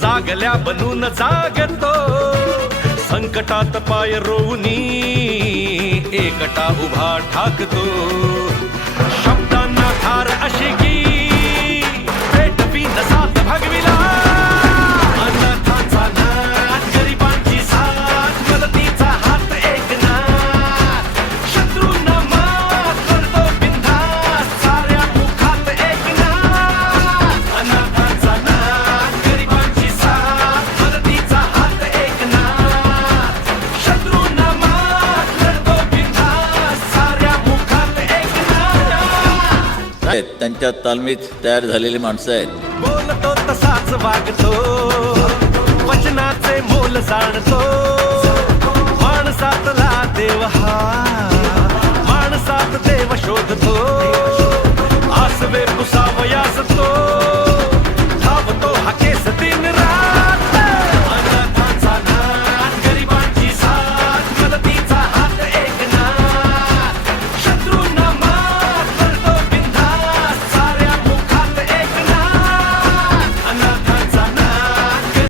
जागल्या बनून जागतो. संकटात पाय रोवनी एकटा उभा ठाकतो. आहेत. त्यांच्या तालमीत तयार झालेली माणसं आहेत. बोलतो तसाच वागतो. वचनाचे मोल जाणतो. माणसातला देव हा